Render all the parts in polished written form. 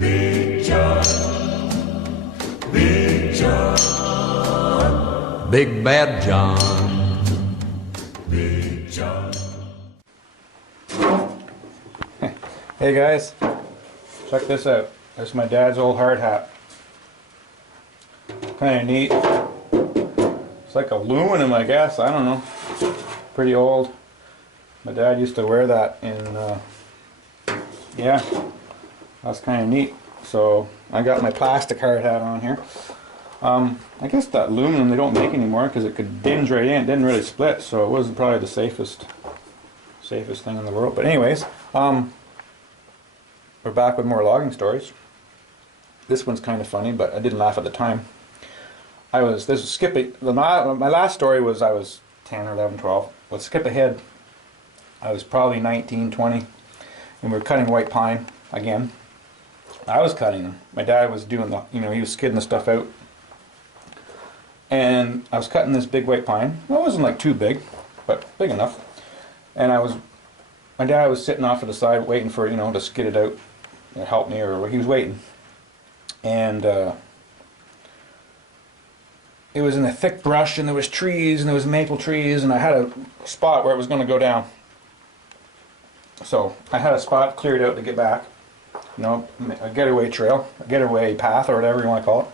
Big John, Big John, Big Bad John, Big John. Hey guys, check this out. This is my dad's old hard hat. Kind of neat. It's like aluminum, I guess. I don't know. Pretty old. My dad used to wear that in, yeah, that's kind of neat. So I got my plastic hard hat on here. I guess that aluminum they don't make anymore because it could dinge right in. It didn't really split, so it wasn't probably the safest thing in the world. But anyways, we're back with more logging stories. This one's kind of funny, but I didn't laugh at the time. This was skipping. My last story was I was 10 or 11, 12. Let's skip ahead. I was probably 19, 20, and we were cutting white pine again. I was cutting them. My dad was doing the, he was skidding the stuff out. And I was cutting this big white pine. Well, it wasn't like too big, but big enough. And my dad was sitting off to the side waiting for, to skid it out and help me, or he was waiting. And it was in a thick brush, and there was trees, and there was maple trees, and I had a spot where it was going to go down. So I had a spot cleared out to get back, a getaway trail, a getaway path, or whatever you want to call it.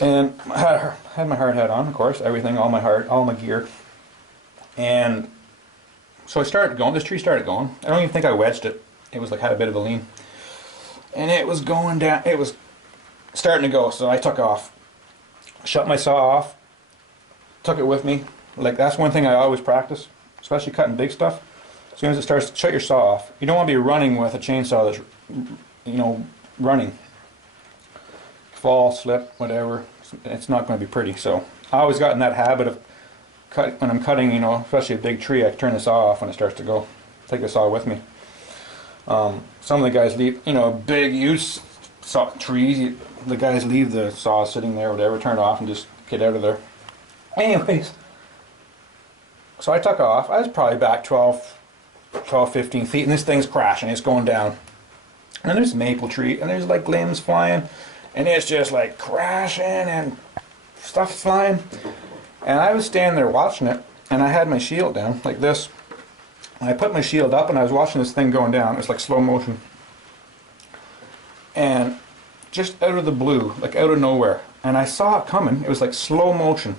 And I had my hard hat on, of course, everything, all my gear. And so I started going. This tree started going. I don't even think I wedged it. It was had a bit of a lean, and it was going down. It was starting to go. So I took off, shut my saw off, took it with me. That's one thing I always practice, especially cutting big stuff. As soon as it starts, shut your saw off. You don't want to be running with a chainsaw that's, running. Fall, slip, whatever. It's not going to be pretty. So I always got in that habit of when I'm cutting, especially a big tree, I turn the saw off when it starts to go. Take the saw with me. Some of the guys leave, big use trees. The guys leave the saw sitting there, whatever, turn it off and just get out of there. Anyways, so I took off. I was probably back 12, 15 feet, and this thing's crashing. It's going down. And there's a maple tree, and there's limbs flying, and it's just crashing and stuff flying. And I was standing there watching it, and I had my shield down like this. And I put my shield up, and I was watching this thing going down. It was slow motion. And just out of the blue, out of nowhere, and I saw it coming. It was slow motion.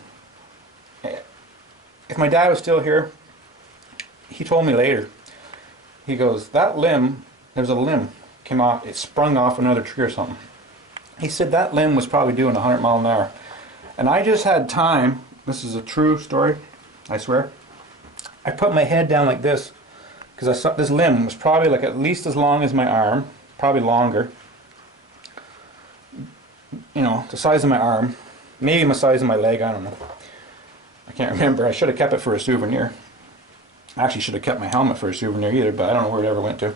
If my dad was still here, he told me later. He goes, that limb, there was a limb, came off, it sprung off another tree or something. He said that limb was probably doing 100 miles an hour. And I just had time, this is a true story, I swear. I put my head down like this, because I saw this limb was probably at least as long as my arm, probably longer. The size of my arm, maybe the size of my leg, I don't know. I can't remember. I should have kept it for a souvenir. I actually should have kept my helmet for a souvenir either, but I don't know where it ever went to.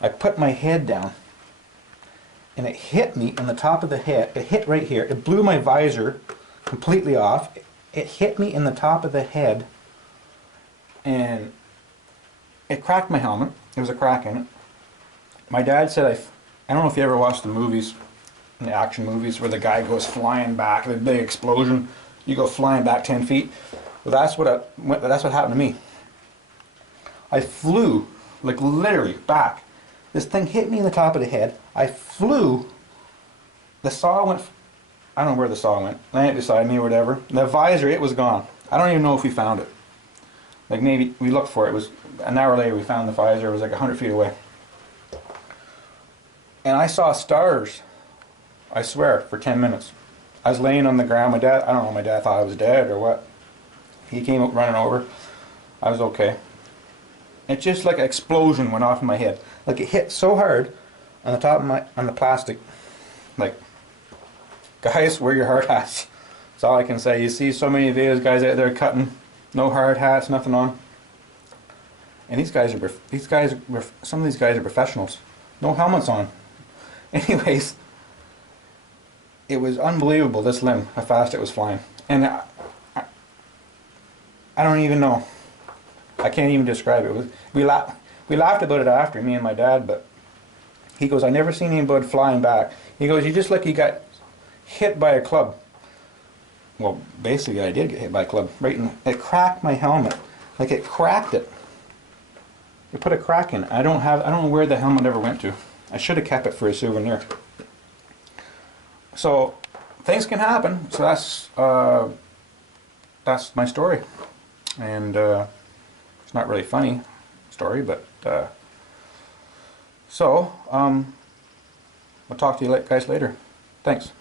I put my head down, and it hit me on the top of the head. It hit right here. It blew my visor completely off. It hit me in the top of the head, and it cracked my helmet. There was a crack in it. My dad said, I don't know if you ever watched the movies, the action movies, where the guy goes flying back, the big explosion, you go flying back 10 feet. Well, that's what happened to me. I flew, literally, back. This thing hit me in the top of the head. I flew. The saw went, I don't know where the saw went, landed beside me or whatever. The visor, it was gone. I don't even know if we found it. Maybe we looked for it. It was an hour later we found the visor. It was 100 feet away. And I saw stars, I swear, for 10 minutes. I was laying on the ground. My dad, I don't know, my dad thought I was dead or what. He came up running over. I was okay. It just an explosion went off in my head. It hit so hard on the top of on the plastic. Guys, wear your hard hats. That's all I can say. You see so many videos, guys out there cutting, no hard hats, nothing on. And some of these guys are professionals. No helmets on. Anyways, it was unbelievable, this limb, how fast it was flying. And I don't even know. I can't even describe it. We laughed about it after, me and my dad, but He goes, I never seen anybody flying back. He goes, you just like you got hit by a club. Well, basically I did get hit by a club. Right in, it cracked my helmet. Like it cracked it. It put a crack in it. I don't know where the helmet ever went to. I should have kept it for a souvenir. So things can happen. So that's my story. And it's not really funny story, but so I'll talk to you guys later. Thanks.